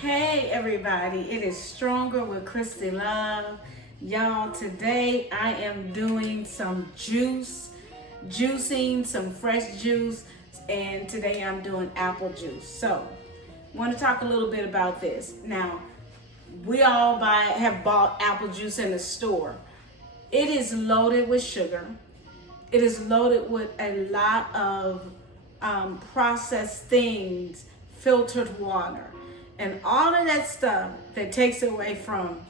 Hey everybody, it is Stronger with Christy Love. Y'all, today I am doing some juicing, some fresh juice, and today I'm doing apple juice. So, I want to talk a little bit about this. Now, we all have bought apple juice in the store. It is loaded with sugar. It is loaded with a lot of processed things, filtered water, and all of that stuff that takes away from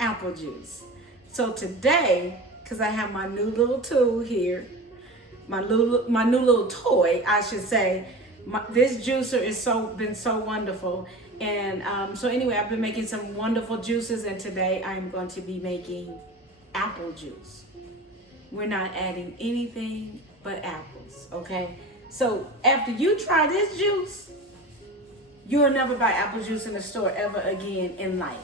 apple juice. So today, because I have my new little tool here, my new little toy, I should say, this juicer is been so wonderful. And so anyway, I've been making some wonderful juices, and today I'm going to be making apple juice. We're not adding anything but apples, okay? So after you try this juice, you will never buy apple juice in the store ever again in life,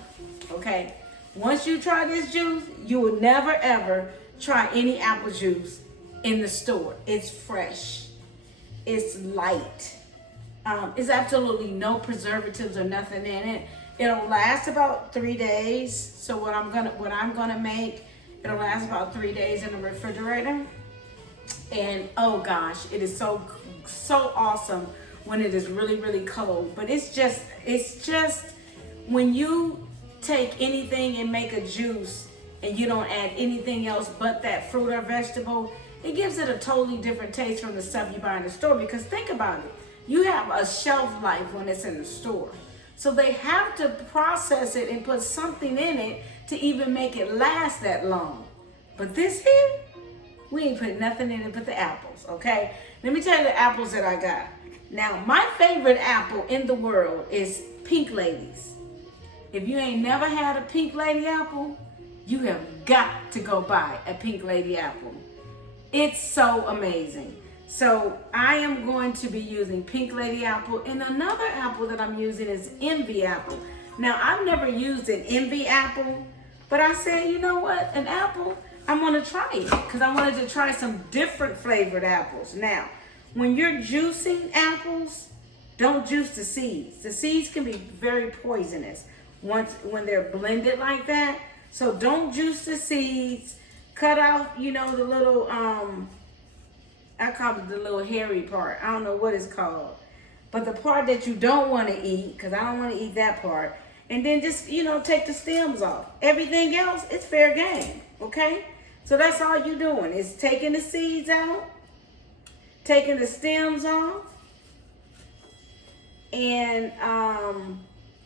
okay? Once you try this juice, you will never ever try any apple juice in the store. It's fresh, it's light, it's absolutely no preservatives or nothing in it. It'll last about 3 days. So what I'm gonna make, it'll last about 3 days in the refrigerator. And oh gosh, it is so awesome when it is really, really cold. But it's just when you take anything and make a juice and you don't add anything else but that fruit or vegetable, it gives it a totally different taste from the stuff you buy in the store. Because think about it, you have a shelf life when it's in the store. So they have to process it and put something in it to even make it last that long. But this here, we ain't put nothing in it but the apples, okay? Let me tell you the apples that I got. Now, my favorite apple in the world is Pink Ladies. If you ain't never had a Pink Lady apple, you have got to go buy a Pink Lady apple. It's so amazing. So I am going to be using Pink Lady apple, and another apple that I'm using is Envy apple. Now, I've never used an Envy apple, but I said, you know what, an apple, I want to try it because I wanted to try some different flavored apples. Now, when you're juicing apples, don't juice the seeds. The seeds can be very poisonous when they're blended like that. So don't juice the seeds. Cut off, the little, I call it the little hairy part. I don't know what it's called. But the part that you don't want to eat, because I don't want to eat that part. And then just, take the stems off. Everything else, it's fair game, okay? So that's all you're doing is taking the seeds out, taking the stems off, and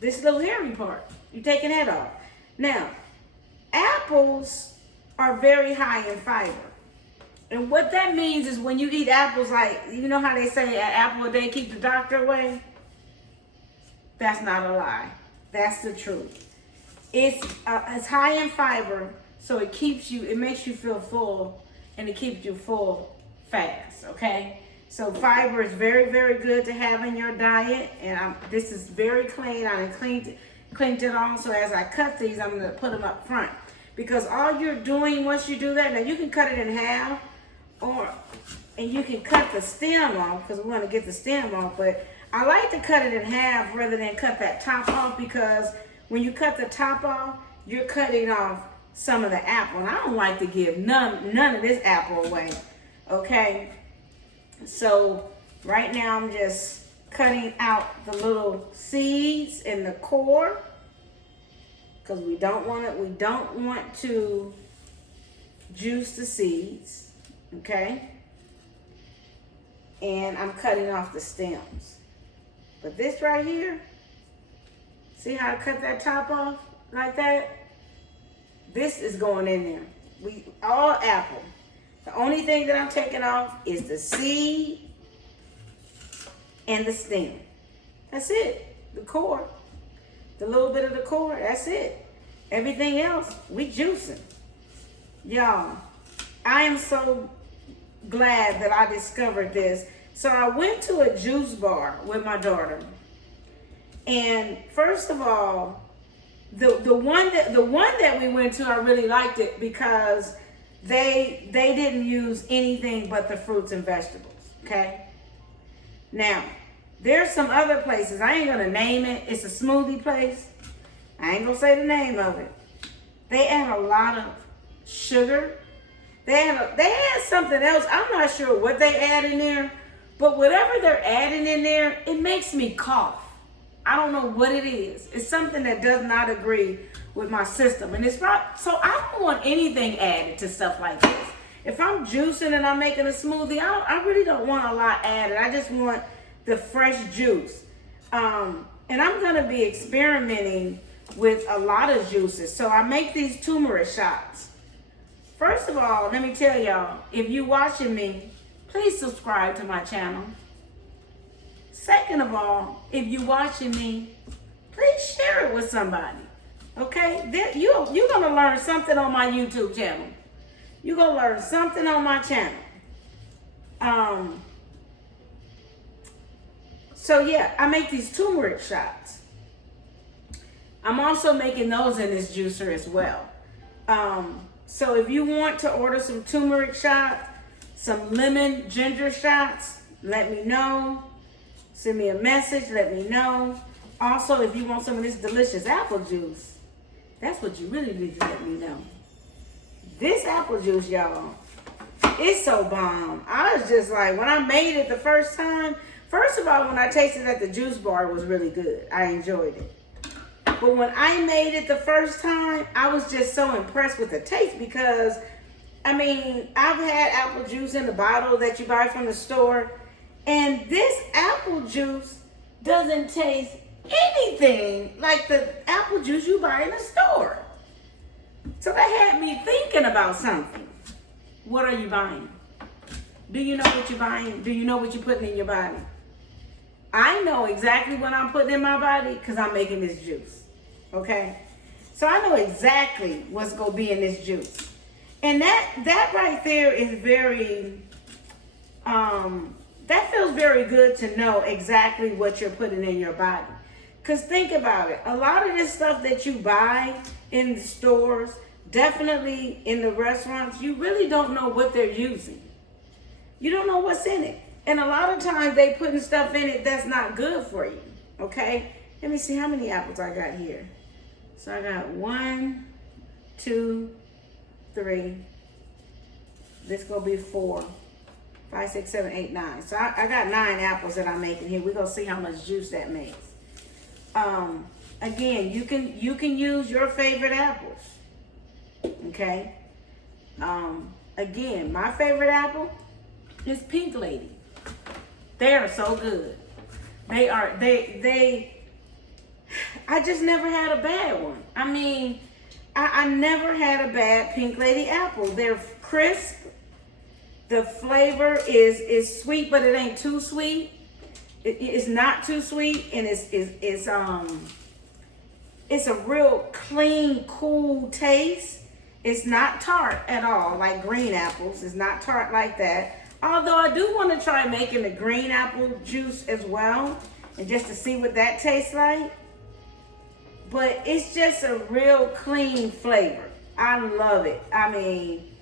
this little hairy part, you're taking that off. Now, apples are very high in fiber. And what that means is when you eat apples, like, you know how they say an apple a day keep the doctor away? That's not a lie. That's the truth. It's high in fiber, so it makes you feel full, and it keeps you full fast, okay? So fiber is very, very good to have in your diet, and this is very clean. I cleaned it on, so as I cut these, I'm gonna put them up front. Because all you're doing once you do that, now you can cut it in half, and you can cut the stem off, because we want to get the stem off, but I like to cut it in half rather than cut that top off, because when you cut the top off, you're cutting off some of the apple, and I don't like to give none of this apple away, okay? So right now I'm just cutting out the little seeds and the core, because we don't want to juice the seeds, okay? And I'm cutting off the stems. But this right here, see how I cut that top off like that? This is going in there. All apple. The only thing that I'm taking off is the seed and the stem. That's it. The core. The little bit of the core, that's it. Everything else, we juicing. Y'all, I am so glad that I discovered this. So I went to a juice bar with my daughter. And first of all, the one that we went to, I really liked it because they didn't use anything but the fruits and vegetables, okay? Now, There's some other places. I ain't gonna name it. It's a smoothie place. I ain't gonna say the name of it. They add a lot of sugar. They add something else. I'm not sure what they add in there, but whatever they're adding in there, it makes me cough. I don't know what it is. It's something that does not agree with my system. And it's not, so I don't want anything added to stuff like this. If I'm juicing and I'm making a smoothie, I really don't want a lot added. I just want the fresh juice. And I'm gonna be experimenting with a lot of juices. So I make these turmeric shots. First of all, let me tell y'all, if you're watching me, please subscribe to my channel. Second of all, if you're watching me, please share it with somebody. Okay? You're going to learn something on my YouTube channel. You're going to learn something on my channel. So yeah, I make these turmeric shots. I'm also making those in this juicer as well. So if you want to order some turmeric shots, some lemon ginger shots, let me know. Send me a message, let me know. Also, if you want some of this delicious apple juice, that's what you really need to let me know. This apple juice, y'all, it's so bomb. I was just like, when I made it the first time, first of all, when I tasted it at the juice bar, it was really good. I enjoyed it. But when I made it the first time, I was just so impressed with the taste because, I mean, I've had apple juice in the bottle that you buy from the store, and this apple juice doesn't taste anything like the apple juice you buy in the store. So that had me thinking about something. What are you buying? Do you know what you're buying? Do you know what you're putting in your body? I know exactly what I'm putting in my body because I'm making this juice. Okay? So I know exactly what's going to be in this juice. And that right there is very, that feels very good to know exactly what you're putting in your body. Because think about it. A lot of this stuff that you buy in the stores, definitely in the restaurants, you really don't know what they're using. You don't know what's in it. And a lot of times they putting stuff in it that's not good for you. Okay? Let me see how many apples I got here. So I got 1, 2, 3. This gonna be 4, 5, 6, 7, 8, 9. So I got 9 apples that I'm making here. We're gonna see how much juice that makes. Again, you can use your favorite apples. Okay. Again, my favorite apple is Pink Lady. They are so good. I just never had a bad one. I mean, I never had a bad Pink Lady apple. They're crisp. The flavor is sweet, but it ain't too sweet. It's not too sweet, and it's a real clean, cool taste. It's not tart at all, like green apples. It's not tart like that. Although I do want to try making the green apple juice as well, and just to see what that tastes like. But it's just a real clean flavor. I love it. I mean,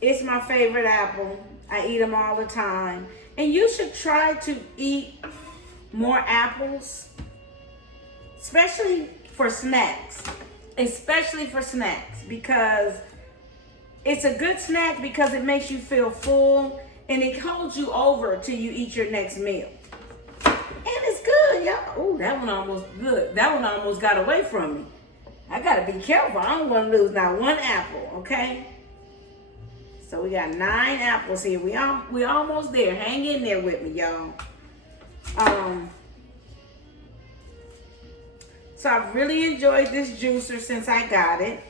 it's my favorite apple. I eat them all the time. And you should try to eat more apples, especially for snacks. Especially for snacks, because it's a good snack because it makes you feel full and it holds you over till you eat your next meal. And it's good, y'all. Ooh, that one almost good. That one almost got away from me. I gotta be careful. I don't want to lose not one apple, okay? So we got 9 apples here. We almost there. Hang in there with me, y'all. So I've really enjoyed this juicer since I got it.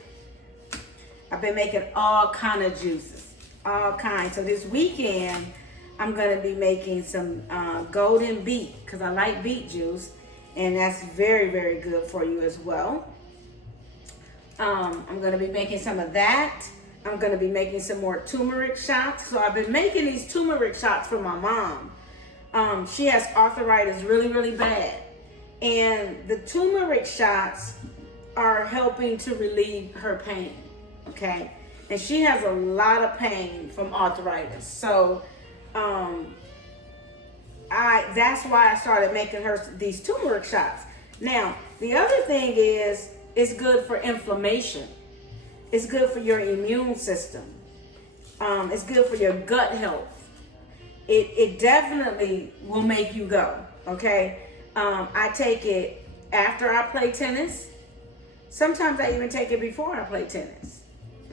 I've been making all kind of juices, all kinds. So this weekend, I'm gonna be making some golden beet because I like beet juice, and that's very, very good for you as well. I'm gonna be making some of that. I'm gonna be making some more turmeric shots. So I've been making these turmeric shots for my mom. She has arthritis really, really bad. And the turmeric shots are helping to relieve her pain, okay? And she has a lot of pain from arthritis. So that's why I started making her these turmeric shots. Now, the other thing is it's good for inflammation. It's good for your immune system. It's good for your gut health. It definitely will make you go, okay? I take it after I play tennis. Sometimes I even take it before I play tennis,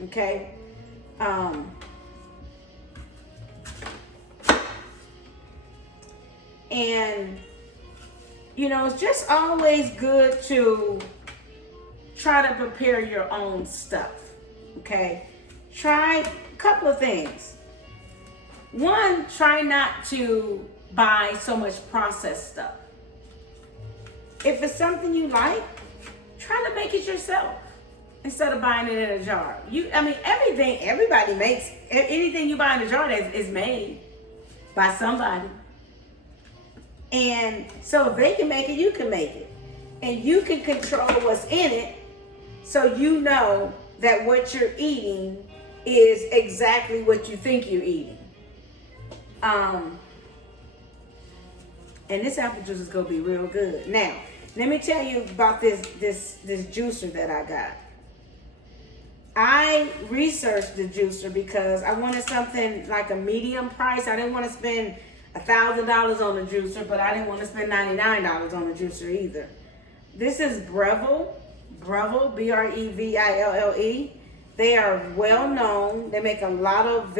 okay? And, you know, it's just always good to try to prepare your own stuff, okay? Try a couple of things. One, try not to buy so much processed stuff. If it's something you like, try to make it yourself instead of buying it in a jar. Everybody makes, anything you buy in a jar is made by somebody. And so if they can make it, you can make it. And you can control what's in it, so you know that what you're eating is exactly what you think you're eating. And this apple juice is gonna be real good. Now, let me tell you about this juicer that I got. I researched the juicer because I wanted something like a medium price. I didn't want to spend $1,000 on a juicer, but I didn't want to spend $99 on a juicer either. This is Breville, Breville. They are well known. They make a lot of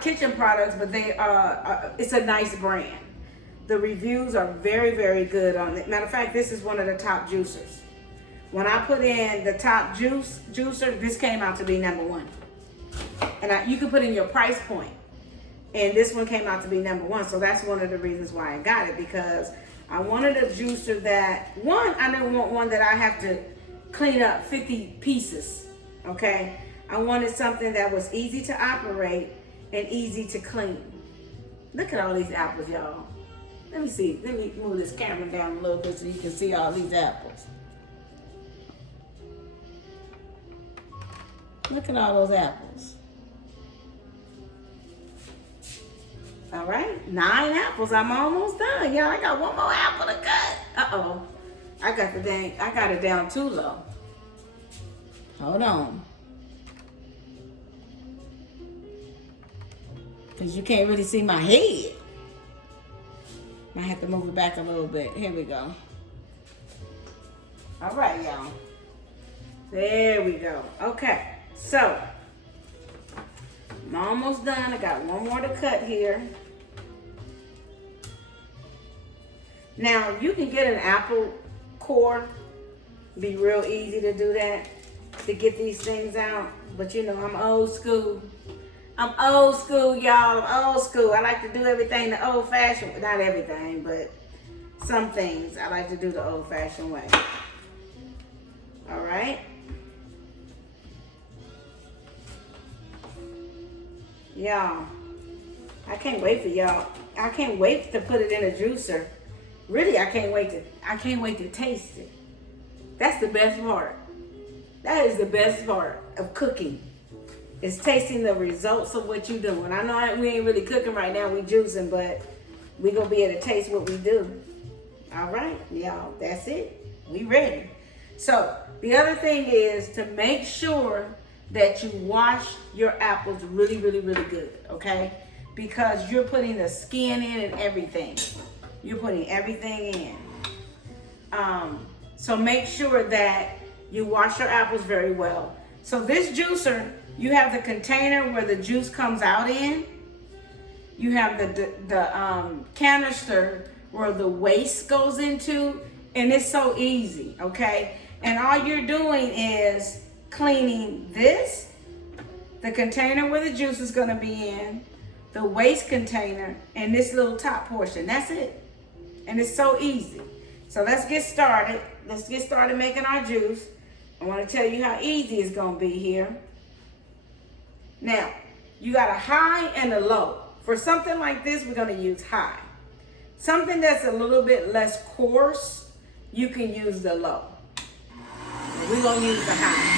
kitchen products, but it's a nice brand. The reviews are very, very good on it. Matter of fact, this is one of the top juicers. When I put in the top juicer, this came out to be #1. And you can put in your price point. And this one came out to be #1. So that's one of the reasons why I got it, because I wanted a juicer that, one, I didn't want one that I have to clean up 50 pieces, okay? I wanted something that was easy to operate and easy to clean. Look at all these apples, y'all. Let me see. Let me move this camera down a little bit so you can see all these apples. Look at all those apples. All right, 9 apples. I'm almost done, y'all. I got one more apple to cut. Uh-oh. I got it down too low. Hold on. Because you can't really see my head. I have to move it back a little bit. Here we go. All right, y'all. There we go. Okay, so I'm almost done. I got one more to cut here. Now, you can get an apple core. Be real easy to do that, to get these things out. But you know, I'm old school. I'm old school, y'all. I'm old school. I like to do everything the old-fashioned, not everything, but some things I like to do the old-fashioned way. All right. Y'all, I can't wait for y'all. I can't wait to put it in a juicer. Really, I can't wait to taste it. That's the best part. That is the best part of cooking. Is tasting the results of what you're doing. I know we ain't really cooking right now, we juicing, but we gonna be able to taste what we do. All right, y'all, that's it. We ready. So the other thing is to make sure that you wash your apples really, really, really good, okay? Because you're putting the skin in and everything. You're putting everything in. So make sure that you wash your apples very well. So this juicer, you have the container where the juice comes out in. You have the canister where the waste goes into, and it's so easy, okay? And all you're doing is cleaning this, the container where the juice is gonna be in, the waste container, and this little top portion. That's it. And it's so easy. So let's get started. Let's get started making our juice. I wanna tell you how easy it's gonna be here. Now, you got a high and a low. For something like this, we're gonna use high. Something that's a little bit less coarse, you can use the low. We're gonna use the high.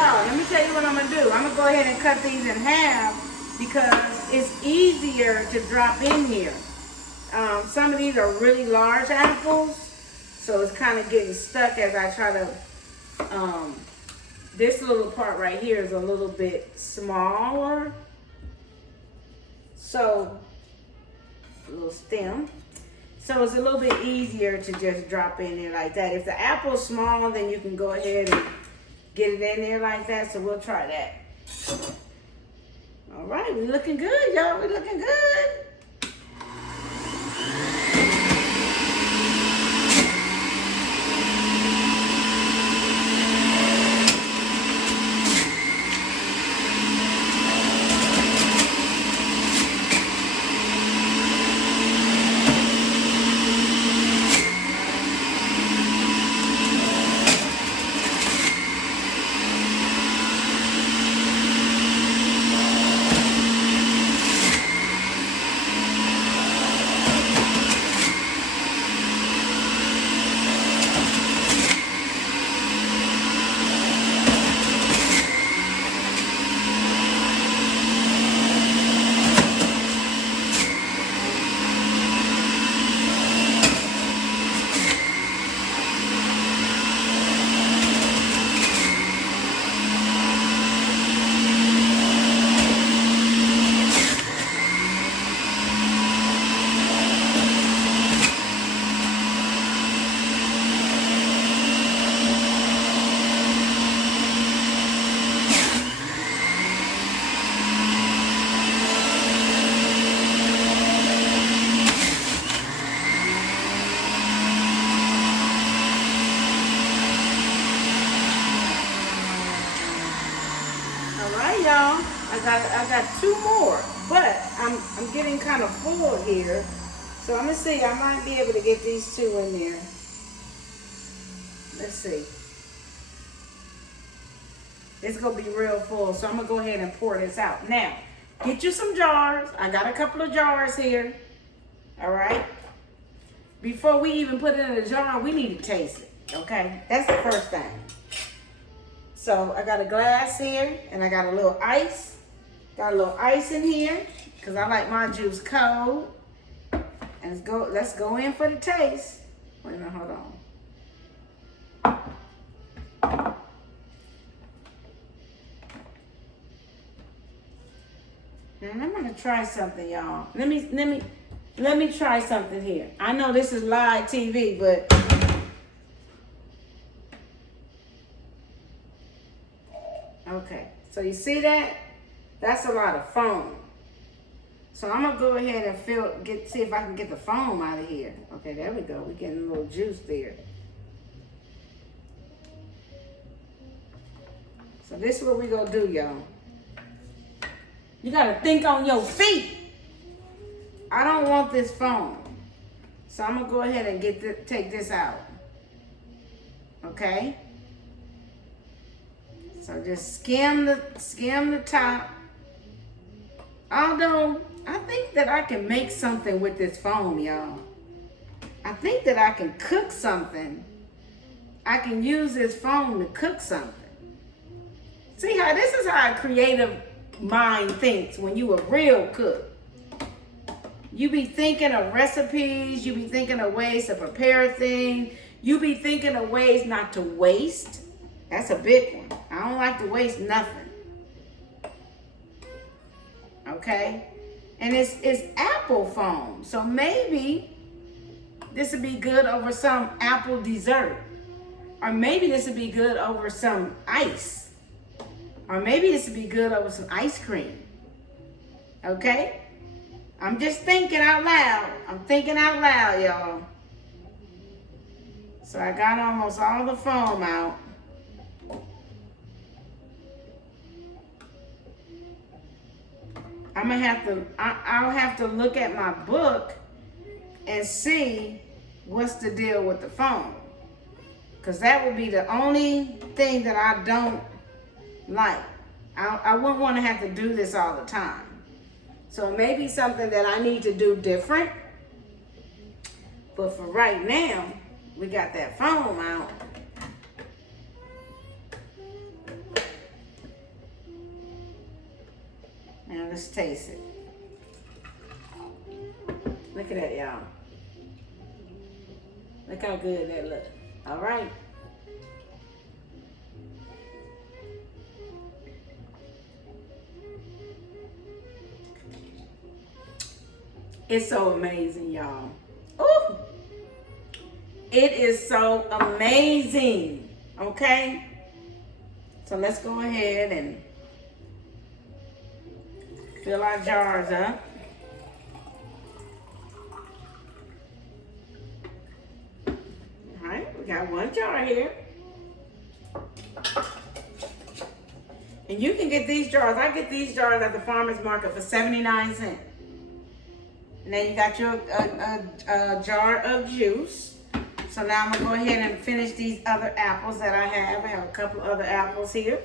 y'all, let me tell you what I'm gonna do. I'm gonna go ahead and cut these in half because it's easier to drop in here. Some of these are really large apples, so it's kind of getting stuck as I try to, this little part right here is a little bit smaller. So, a little stem. So it's a little bit easier to just drop in there like that. If the apple's small, then you can go ahead and get it in there like that. So we'll try that. All right, we're looking good, y'all. We're looking good. Y'all, I got two more, but I'm getting kind of full here, so I'm gonna see. I might be able to get these two in there. Let's see. It's gonna be real full, so I'm gonna go ahead and pour this out. Now, get you some jars. I got a couple of jars here. All right. Before we even put it in a jar, we need to taste it. Okay, that's the first thing. So I got a glass here, and I got a little ice. Got a little ice in here, because I like my juice cold. And let's go in for the taste. Wait a minute, hold on. Now I'm gonna try something, y'all. Let me try something here. I know this is live TV, but okay, so you see that? That's a lot of foam. So I'm gonna go ahead and see if I can get the foam out of here. Okay, there we go. We're getting a little juice there. So this is what we gonna do, y'all. You gotta think on your feet. I don't want this foam. So I'm gonna go ahead and take this out. Okay? So just skim the top. Although I think that I can make something with this foam, y'all. I think that I can cook something. I can use this foam to cook something. See how this is how a creative mind thinks when you a real cook. You be thinking of recipes, you be thinking of ways to prepare things, you be thinking of ways not to waste. That's a big one. I don't like to waste nothing. Okay? And it's apple foam. So maybe this would be good over some apple dessert. Or maybe this would be good over some ice. Or maybe this would be good over some ice cream. Okay? I'm just thinking out loud. I'm thinking out loud, y'all. So I got almost all the foam out. I'll have to look at my book and see what's the deal with the foam. Because that would be the only thing that I don't like. I wouldn't want to have to do this all the time. So it may be something that I need to do different. But for right now, we got that foam out. Now let's taste it. Look at that, y'all. Look how good that looks. All right. It's so amazing, y'all. Ooh. It is so amazing. Okay? So let's go ahead and fill our jars up. All right, we got one jar here. And you can get these jars. I get these jars at the farmer's market for 79 cents. And then you got your a jar of juice. So now I'm gonna go ahead and finish these other apples that I have. I have a couple other apples here.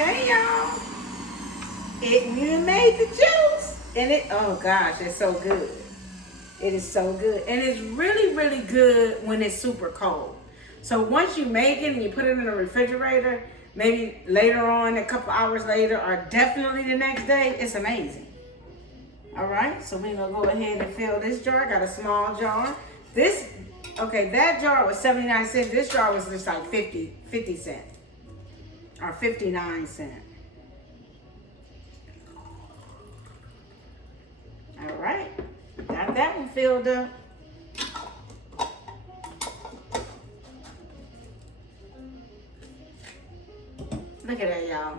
Okay, y'all. You made the juice. And oh gosh, it's so good. It is so good. And it's really, really good when it's super cold. So once you make it and you put it in the refrigerator, maybe later on, a couple hours later, or definitely the next day, it's amazing. All right, so we're gonna go ahead and fill this jar. I got a small jar. That jar was 79 cents. This jar was just like 50 cents. Or 59 cents. All right, got that one filled up. Look at that, y'all.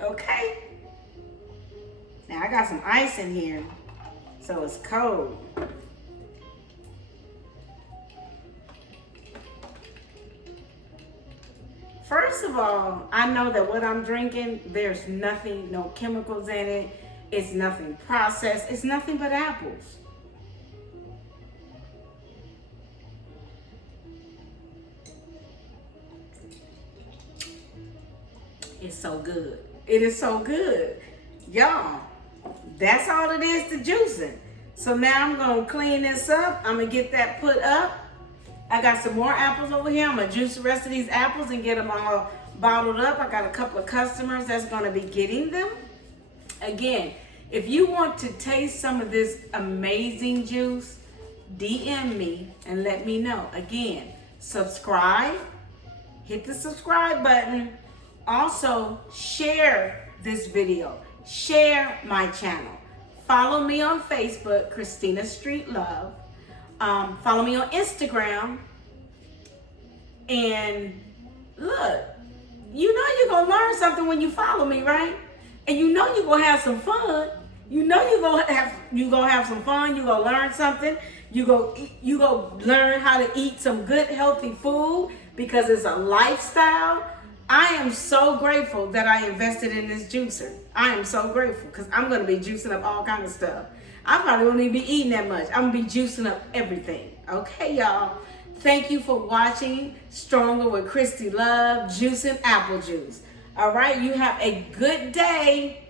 Okay. Now I got some ice in here, so it's cold. First of all, I know that what I'm drinking, there's nothing, no chemicals in it. It's nothing processed. It's nothing but apples. It's so good. It is so good. Y'all, that's all it is to juicing. So now I'm going to clean this up. I'm going to get that put up. I got some more apples over here. I'm going to juice the rest of these apples and get them all bottled up. I got a couple of customers that's going to be getting them. Again, if you want to taste some of this amazing juice, DM me and let me know. Again, subscribe. Hit the subscribe button. Also, share this video. Share my channel. Follow me on Facebook, Christina Street Love. Follow me on Instagram. And look, you know you're going to learn something when you follow me, right? And you know you're going to have some fun. You know you're going to have some fun. You're going to learn something. You go learn how to eat some good, healthy food because it's a lifestyle. I am so grateful that I invested in this juicer. I am so grateful because I'm going to be juicing up all kinds of stuff. I probably won't even be eating that much. I'm going to be juicing up everything. Okay, y'all. Thank you for watching Stronger with Christy Love, juicing apple juice. All right, you have a good day.